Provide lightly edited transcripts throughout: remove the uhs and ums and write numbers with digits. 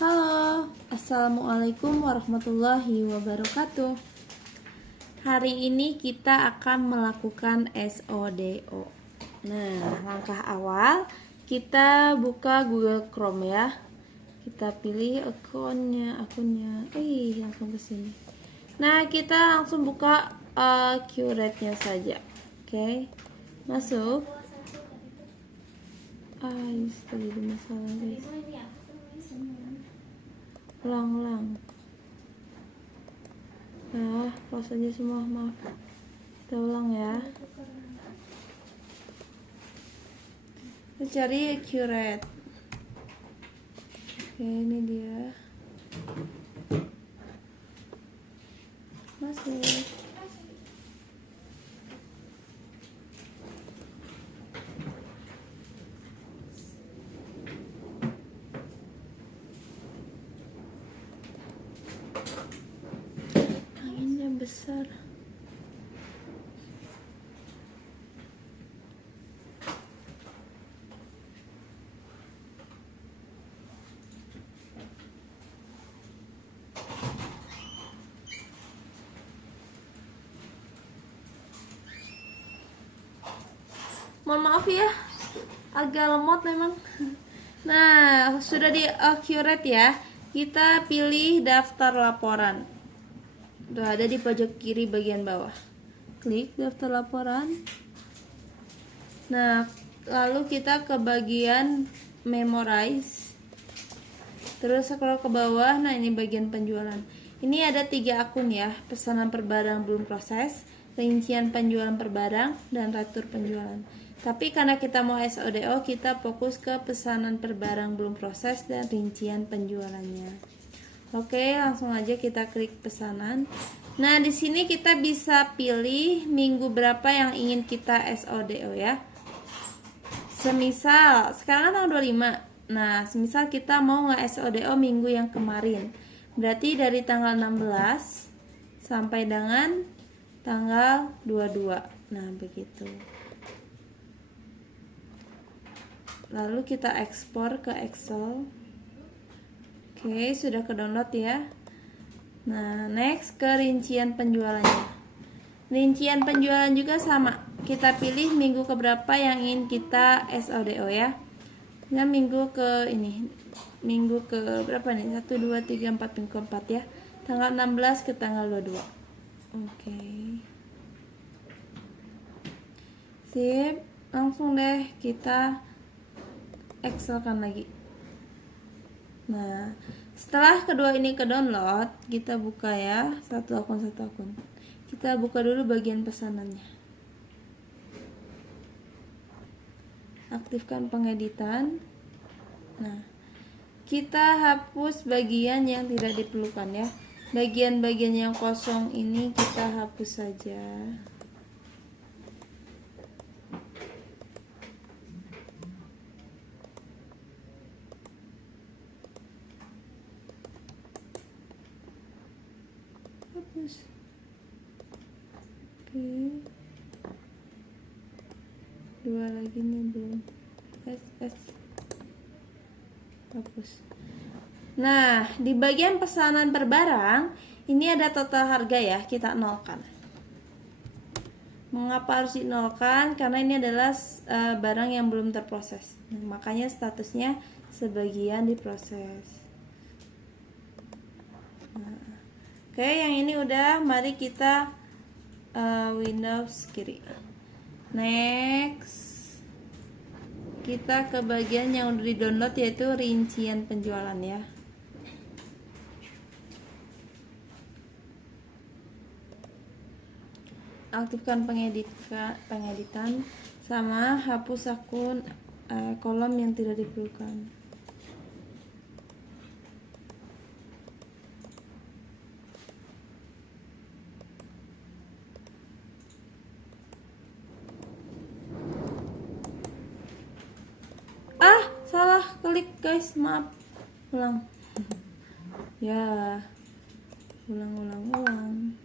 Halo, Assalamualaikum warahmatullahi wabarakatuh. Hari ini kita akan melakukan SODO. Nah, langkah awal kita buka Google Chrome ya. Kita pilih akunnya, langsung ke sini. Nah, kita langsung buka Curate-nya saja. Oke. Masuk. Tadi ada masalah guys. Ulang. Close aja semua, maaf. Kita ulang ya. Kita cari Curate. Oke, ini dia. Masuk. Anginnya besar. Mohon maaf ya, agak lemot memang. Nah, sudah di Curate ya. Kita pilih daftar laporan. Udah ada di pojok kiri bagian bawah. Klik daftar laporan. Nah, lalu kita ke bagian memorize. Terus scroll ke bawah. Nah, ini bagian penjualan. Ini ada 3 akun ya. Pesanan per barang belum proses, rincian penjualan per barang, dan ratur penjualan. Tapi karena kita mau SODO, kita fokus ke pesanan per barang belum proses dan rincian penjualannya. Oke, langsung aja kita klik pesanan. Nah, di sini kita bisa pilih minggu berapa yang ingin kita SODO ya. Semisal sekarang tanggal 25. Nah, semisal kita mau nge-SODO minggu yang kemarin. Berarti dari tanggal 16 sampai dengan tanggal 22. Nah, begitu. Lalu kita ekspor ke Excel. Oke, sudah ke download ya. Nah, next ke rincian penjualannya. Rincian penjualan juga sama. Kita pilih minggu keberapa yang ingin kita SODO ya. Nah, minggu ke ini. Minggu ke berapa nih? 1 2 3 4 minggu keempat ya. Tanggal 16 ke tanggal 22. Oke. Sip. Langsung deh kita Excelkan lagi. Nah, setelah kedua ini ke download, kita buka ya, satu akun. Kita buka dulu bagian pesanannya. Aktifkan pengeditan. Nah, kita hapus bagian yang tidak diperlukan ya. Bagian-bagian yang kosong ini kita hapus saja. Oke, 2 lagi nih belum. Hapus. Nah, di bagian pesanan per barang ini ada total harga ya, kita nolkan. Mengapa harus dinolkan? Karena ini adalah barang yang belum terproses. Nah, makanya statusnya sebagian diproses. Oke, yang ini udah. Mari kita Windows kiri. Next, kita ke bagian yang udah di download yaitu rincian penjualan ya. Aktifkan pengeditan sama hapus akun kolom yang tidak diperlukan. Salah klik guys, maaf. Ulang. Ya, ulang.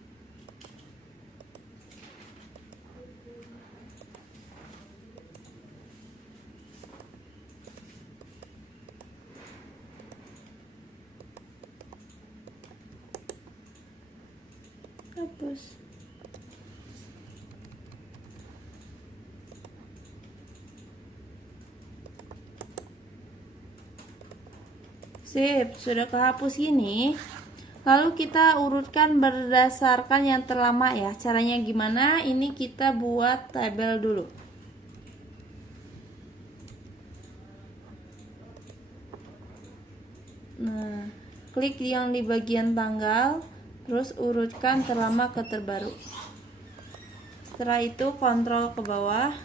hapus. Sip, sudah kehapus gini. Lalu kita urutkan berdasarkan yang terlama ya. Caranya gimana? Ini kita buat tabel dulu. Nah, klik yang di bagian tanggal, terus urutkan terlama ke terbaru. Setelah itu kontrol ke bawah.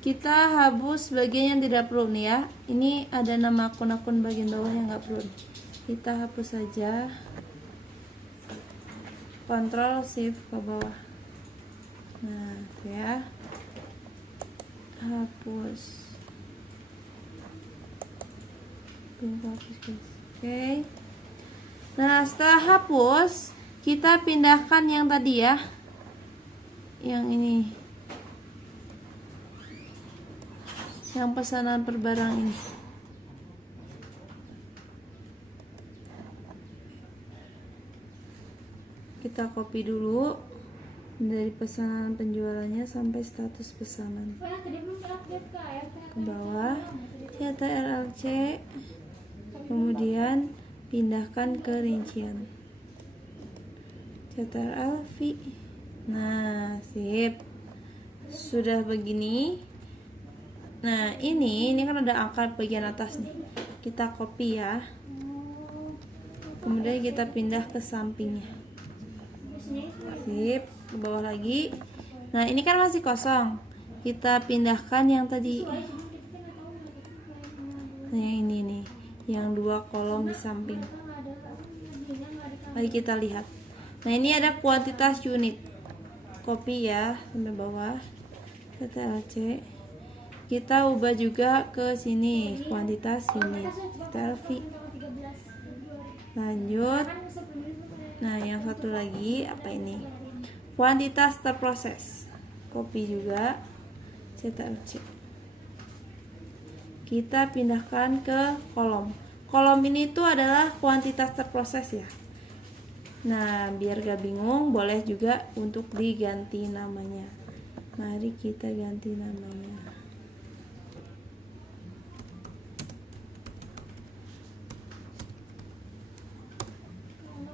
Kita hapus bagian yang tidak perlu nih ya. Ini ada nama akun-akun bagian bawah yang nggak perlu. Kita hapus saja. Kontrol shift ke bawah. Nah, itu ya. Hapus. Oke. Nah, setelah hapus, kita pindahkan yang tadi ya. Yang ini. Yang pesanan per barang ini. Kita copy dulu dari pesanan penjualannya sampai status pesanan. Ke bawah, CTRL-C, kemudian pindahkan ke rincian. CTRL-V. Nah, sip. Sudah begini. Nah, ini kan ada angka bagian atas nih. Kita copy ya. Kemudian kita pindah ke sampingnya. Sip, ke bawah lagi. Nah, ini kan masih kosong. Kita pindahkan yang tadi. Nah, yang ini nih, yang 2 kolom di samping. Mari kita lihat. Nah, ini ada kuantitas unit. Copy ya sampai bawah. CTRL-C. Kita ubah juga ke sini kuantitas unit. CTRL-V. Lanjut. Nah, yang satu lagi apa ini? Kuantitas terproses. Copy juga. CTRL-C. Kita pindahkan ke kolom. Kolom ini tuh adalah kuantitas terproses ya. Nah, biar gak bingung, boleh juga untuk diganti namanya. Mari kita ganti namanya.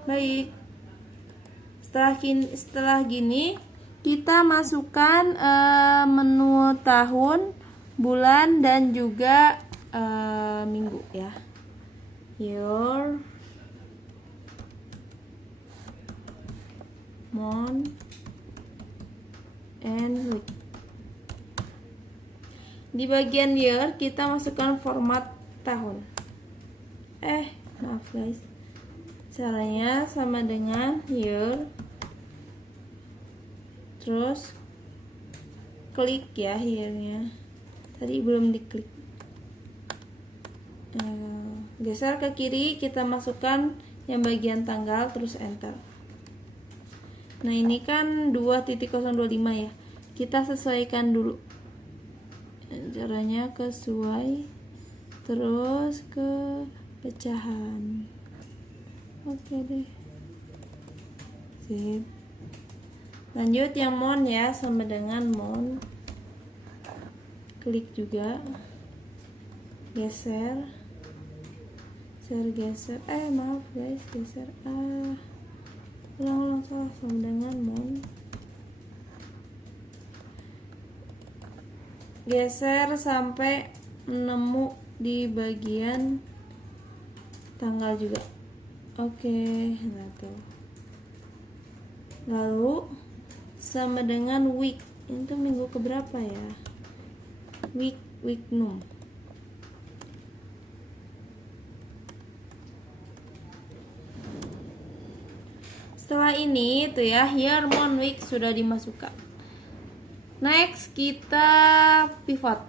Baik. Setelah gini, kita masukkan menu tahun, bulan, dan juga minggu ya. Year, month, and week. Di bagian year kita masukkan format tahun. Maaf guys. Caranya sama dengan year. Terus klik ya year-nya. Tadi belum diklik. Geser ke kiri, kita masukkan yang bagian tanggal, terus enter. Nah, ini kan 2.025 ya. Kita sesuaikan dulu. Caranya ke sesuai, terus ke pecahan. Oke deh. Sip. Lanjut yang mon ya, sama dengan mon. Klik juga. Geser. Geser. Maaf guys, geser. Ulang salah, sama dengan mon. Geser sampai nemu di bagian tanggal juga. Oke, nah tuh. Lalu sama dengan week. Itu minggu keberapa ya? Week num. Setelah ini tuh ya, year, month, week sudah dimasukkan. Next kita pivot.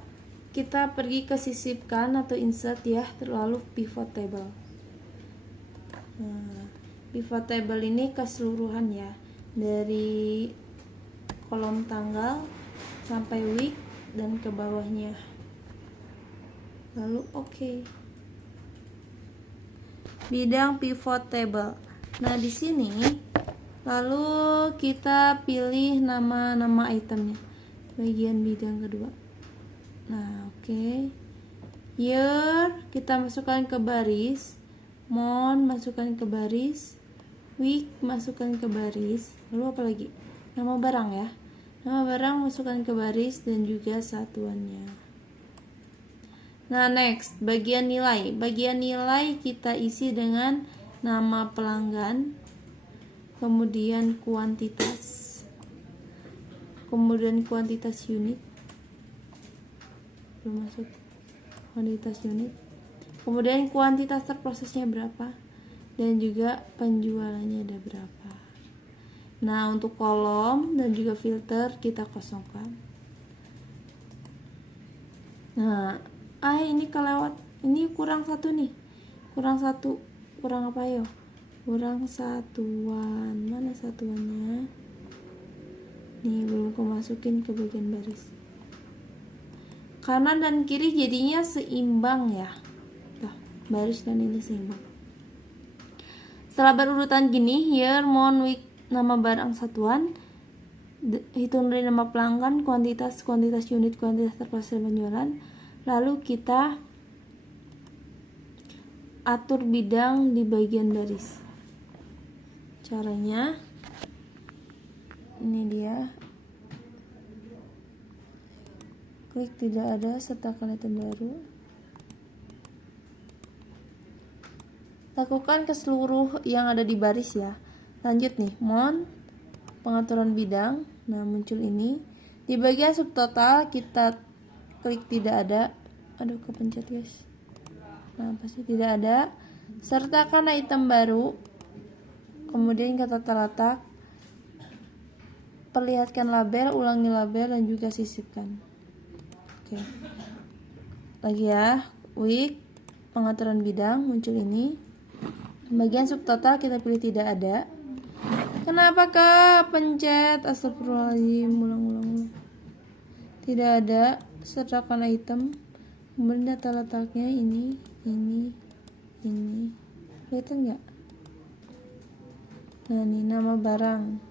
Kita pergi ke sisipkan atau insert ya, lalu pivot table. Nah, pivot table ini keseluruhan ya, dari kolom tanggal sampai week dan ke bawahnya. Lalu oke. Bidang pivot table. Nah, di sini Lalu kita pilih nama itemnya, bagian bidang kedua. Nah, oke. Year kita masukkan ke baris, month masukkan ke baris, week masukkan ke baris. Lalu apa lagi? Nama barang ya. Nama barang masukkan ke baris dan juga satuannya. Nah, next, bagian nilai. Bagian nilai kita isi dengan nama pelanggan, kemudian kuantitas, kemudian kuantitas unit. Belum masuk. Kuantitas unit, kemudian kuantitas terprosesnya berapa, dan juga penjualannya ada berapa. Nah, untuk kolom dan juga filter kita kosongkan. Nah, ini kelewat, ini kurang satu nih, kurang apa yo? Kurang satuan, mana satuannya? Nih, belum aku masukin ke bagian baris. Kanan dan kiri jadinya seimbang ya. Tuh, baris dan ini seimbang. Setelah berurutan gini, year, month, week, nama barang satuan, hitung dari nama pelanggan, kuantitas unit, kuantitas terproses penjualan. Lalu kita atur bidang di bagian baris. Caranya ini dia. Klik tidak ada, sertakan item baru. Lakukan ke seluruh yang ada di baris ya. Lanjut nih, month, pengaturan bidang. Nah, muncul ini. Di bagian subtotal kita klik tidak ada. Aduh, kepencet guys. Nah, pasti tidak ada. Sertakan item baru. Kemudian ke tata letak. Perlihatkan label, ulangi label dan juga sisipkan. Oke. Lagi ya, week, pengaturan bidang, muncul ini. Bagian subtotal kita pilih tidak ada. Kenapa kak? Pencet, astagfirullahaladzim, ulang. Tidak ada, sertakan item. Kemudian data letaknya ini. Kelihatan nggak? Nah, ini nama barang.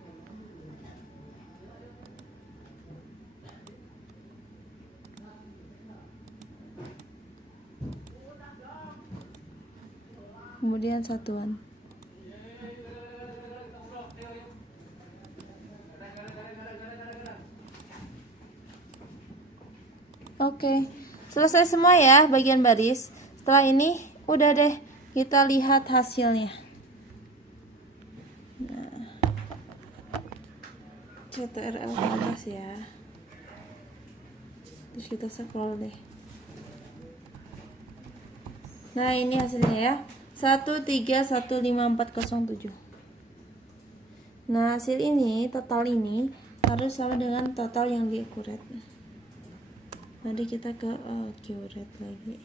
Kemudian satuan. Oke, selesai semua ya bagian baris. Setelah ini udah deh, kita lihat hasilnya. Nah, CTRL ke atas ya. Terus kita scroll deh. Nah, ini hasilnya ya. 1315407. Nah, hasil ini, total ini harus sama dengan total yang di accurate. Nanti kita ke accurate lagi.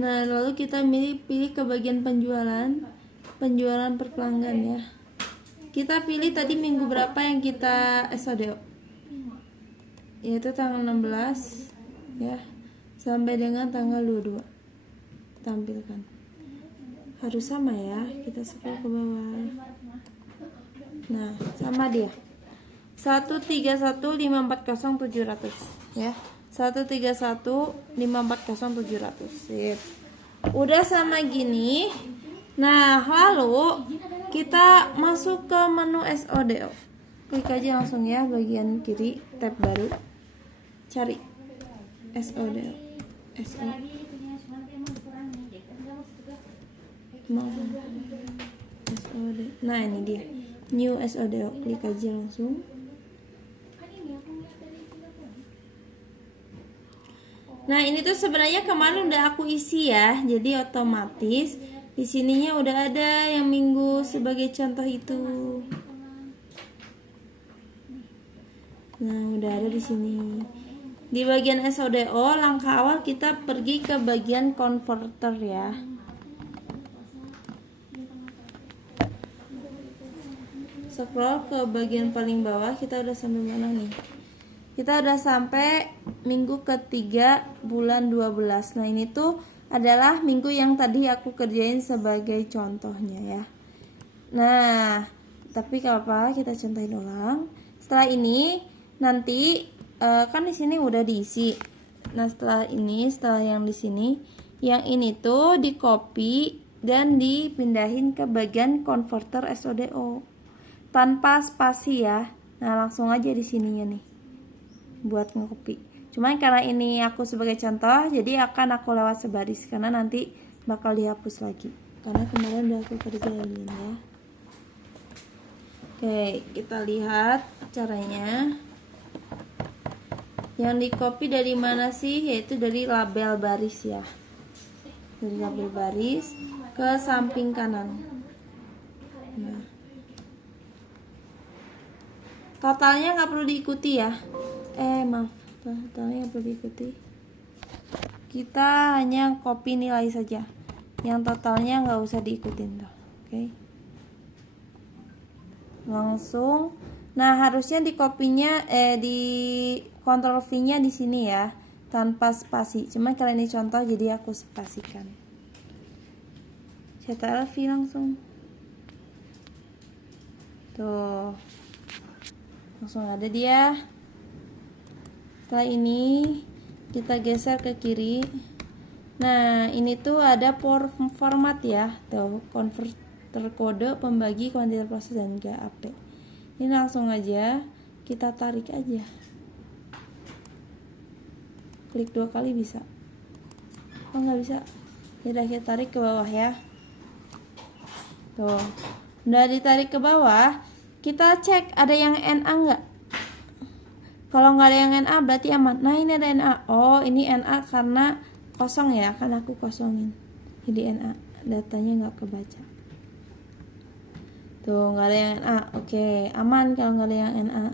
Nah, lalu kita pilih ke bagian penjualan per pelanggan ya. Kita pilih tadi minggu berapa yang kita SODO, yaitu tanggal 16 ya, sampai dengan tanggal 22. Tampilkan. Harus sama ya, kita scroll ke bawah. Nah, sama dia. 131540700 ya. 131540700. Sip. Udah sama gini. Nah, lalu kita masuk ke menu SODO. Klik aja langsung ya, bagian kiri, tab baru. Cari SODO. Nah, ini dia. New SODO. Klik aja langsung. Nah, ini tuh sebenarnya kemarin udah aku isi ya. Jadi otomatis di sininya udah ada yang minggu sebagai contoh itu. Nah, udah ada di sini. Di bagian SODO, langkah awal kita pergi ke bagian converter ya. Scroll ke bagian paling bawah, kita udah sampai mana nih? Kita udah sampai minggu ketiga bulan 12. Nah ini tuh adalah minggu yang tadi aku kerjain sebagai contohnya ya. Nah tapi kalau apa kita contohin ulang. Setelah ini nanti kan di sini udah diisi. Nah setelah yang di sini, yang ini tuh di copy dan dipindahin ke bagian converter SODO tanpa spasi ya. Nah langsung aja di sininya nih buat nge-copy. Cuman karena ini aku sebagai contoh, jadi akan aku lewat sebaris karena nanti bakal dihapus lagi. Karena kemarin udah aku kerjain ya. Oke, kita lihat caranya. Yang di copy dari mana sih? Yaitu dari label baris ya. Dari label baris ke samping kanan. Nah. Totalnya nggak perlu diikuti ya. Maaf, totalnya nggak perlu diikuti. Kita hanya copy nilai saja. Yang totalnya nggak usah diikutin tuh. Oke. Langsung. Nah harusnya di copy-nya di Ctrl V-nya di sini ya, tanpa spasi. Cuma kalau ini contoh jadi aku spasikan. Ctrl V langsung. Tuh. Langsung ada dia. Setelah ini kita geser ke kiri. Nah, ini tuh ada format ya. Tuh, konverter kode, pembagi, kuantitas proses dan GAP. Ini langsung aja kita tarik aja. Klik 2 kali bisa. Oh nggak bisa. Udah kita tarik ke bawah ya. Tuh. Udah ditarik ke bawah, kita cek ada yang NA nggak. Kalau nggak ada yang NA berarti aman. Nah ini ada NA. Oh ini NA karena kosong ya, kan aku kosongin. Jadi NA datanya nggak kebaca. Tuh nggak ada yang NA. Oke, aman kalau nggak ada yang NA.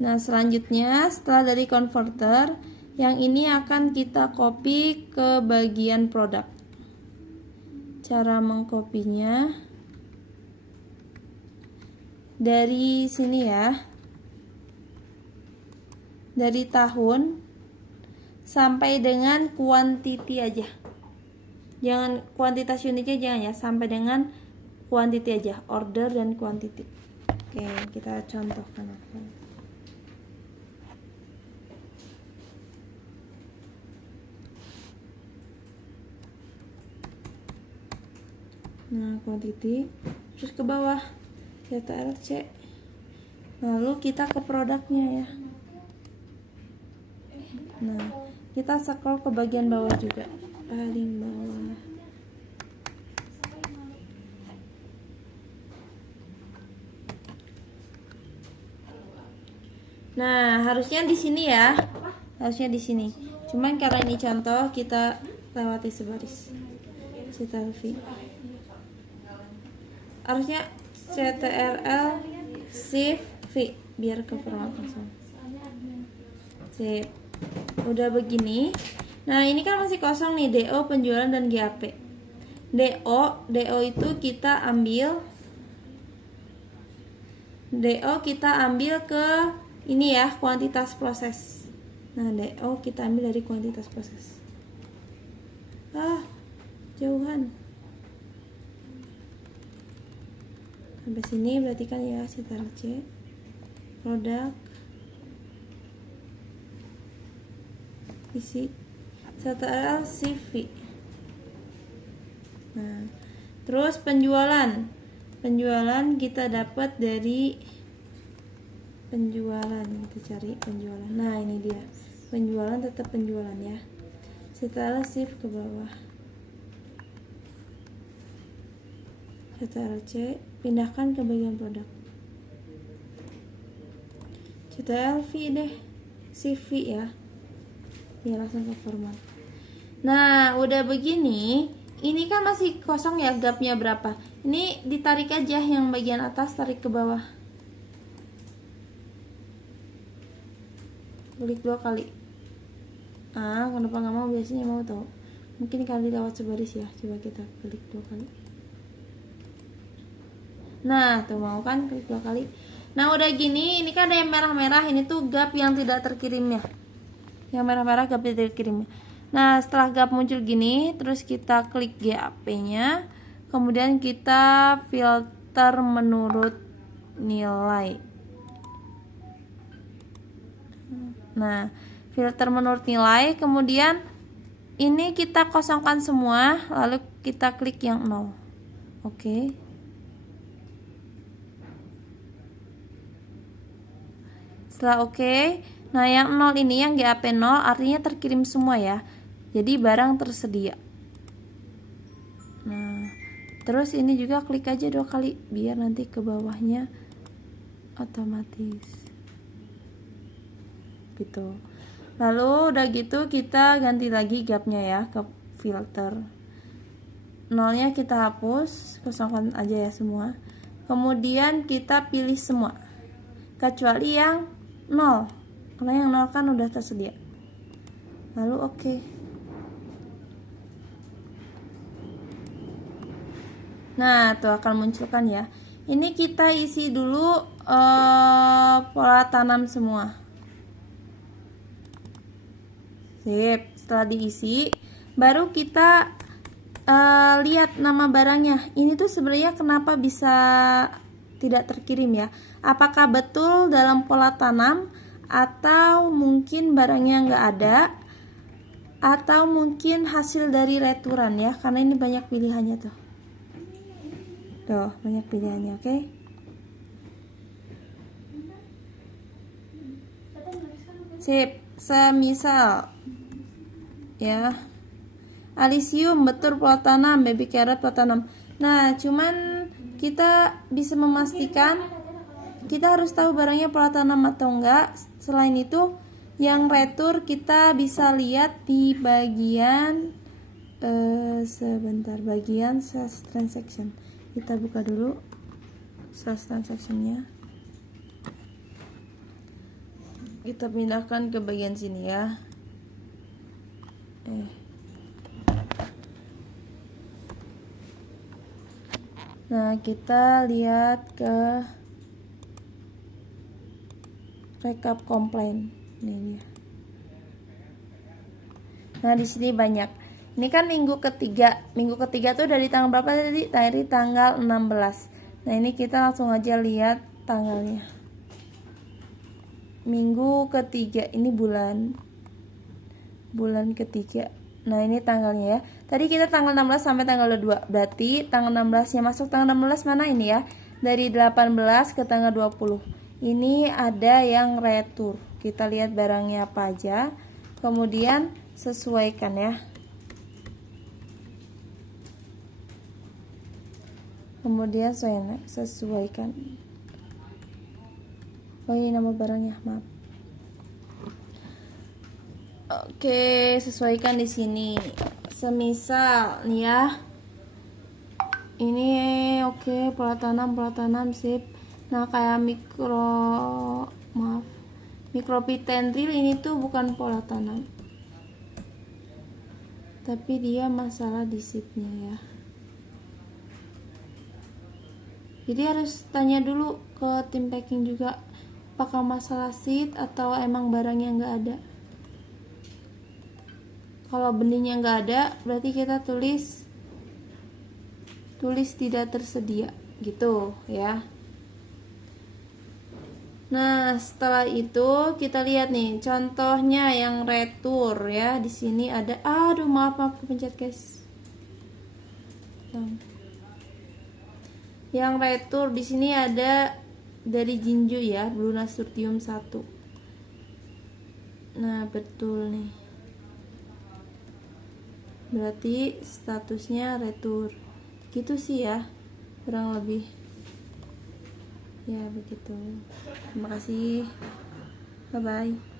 Nah selanjutnya setelah dari converter, yang ini akan kita copy ke bagian produk. Cara mengkopinya dari sini ya. Dari tahun sampai dengan quantity aja. Jangan kuantitas unitnya jangan ya, sampai dengan quantity aja, order dan quantity. Oke, kita contohkan apa. Nah, quantity terus ke bawah Ctrl C. Lalu kita ke produknya ya. Nah, kita scroll ke bagian bawah juga, paling bawah. Nah, harusnya di sini ya. Harusnya di sini. Cuman karena ini contoh, kita lewati sebaris. Ctrl V. Harusnya Ctrl Shift V biar ke format langsung. Sip. Udah begini. Nah, ini kan masih kosong nih, DO, penjualan dan GAP. DO itu kita ambil ke ini ya, kuantitas proses. Nah, DO kita ambil dari kuantitas proses. Jauhan. Sampai sini berarti kan ya, Ctrl C. Produk. Isi. Ctrl Shift V. Nah, terus penjualan kita dapat dari penjualan, kita cari penjualan. Nah ini dia penjualan, tetap penjualan ya. Ctrl Shift ke bawah, Ctrl C, pindahkan ke bagian produk. Ctrl V deh, Shift V ya, biar langsung ke format. Nah udah begini. Ini kan masih kosong ya, gapnya berapa? Ini ditarik aja yang bagian atas, tarik ke bawah. Klik 2 kali. Kenapa nggak mau? Biasanya mau tau. Mungkin kali lewat sebaris ya. Coba kita klik 2 kali. Nah, tuh mau kan? Klik 2 kali. Nah udah gini, ini kan ada yang merah-merah, ini tuh gap yang tidak terkirimnya. Yang merah-merah gap tidak terkirimnya. Nah setelah gap muncul gini, terus kita klik GAP-nya, kemudian kita filter menurut nilai. Nah filter menurut nilai, kemudian ini kita kosongkan semua, lalu kita klik yang 0. Oke. Setelah oke, nah yang 0 ini, yang GAP 0 artinya terkirim semua ya. Jadi barang tersedia. Nah, terus ini juga klik aja 2 kali biar nanti ke bawahnya otomatis. Gitu. Lalu udah gitu kita ganti lagi gapnya ya ke filter. 0-nya kita hapus, kosongkan aja ya semua. Kemudian kita pilih semua. Kecuali yang 0. Karena yang 0 kan udah tersedia. Lalu oke. Nah, tuh akan munculkan ya. Ini kita isi dulu pola tanam semua. Sip, setelah diisi, baru kita lihat nama barangnya. Ini tuh sebenarnya kenapa bisa tidak terkirim ya? Apakah betul dalam pola tanam, atau mungkin barangnya nggak ada, atau mungkin hasil dari returan ya? Karena ini banyak pilihannya tuh. Tuh, banyak pilihannya, oke? Sip, semisal ya, Alisium betul pola tanam, baby carrot pola tanam. Nah, cuman kita bisa memastikan, kita harus tahu barangnya pola tanam atau enggak. Selain itu, yang retur kita bisa lihat di bagian bagian sales transaction. Kita buka dulu sales transactionnya. Kita pindahkan ke bagian sini ya. Nah, kita lihat ke rekap komplain. Ini dia. Nah, di sini banyak. Ini kan minggu ketiga. Minggu ketiga tuh dari tanggal berapa tadi? Dari tanggal 16. Nah, ini kita langsung aja lihat tanggalnya. Minggu ketiga, ini bulan ketiga. Nah, ini tanggalnya ya. Tadi kita tanggal 16 sampai tanggal 2. Berarti tanggal 16-nya masuk tanggal 16 mana ini ya? Dari 18 ke tanggal 20. Ini ada yang retur. Kita lihat barangnya apa aja. Kemudian sesuaikan ya. Kemudian sesuaikan. Oh, ini nama barangnya, maaf. Oke, sesuaikan di sini. Semisal nih ya. Ini oke, pola tanam sip. Nah, kayak microphytentril ini tuh bukan pola tanam. Tapi dia masalah di seednya ya. Jadi harus tanya dulu ke tim packing juga, apakah masalah seed atau emang barangnya nggak ada. Kalau benihnya nggak ada, berarti kita tulis tidak tersedia gitu ya. Nah, setelah itu kita lihat nih contohnya yang retur ya. Di sini ada, aduh maaf kepencet guys. Yang retur di sini ada dari Jinju ya, Blue Nasturtium 1. Nah, betul nih. Berarti statusnya retur. Gitu sih ya, kurang lebih. Ya begitu. Terima kasih. Bye bye.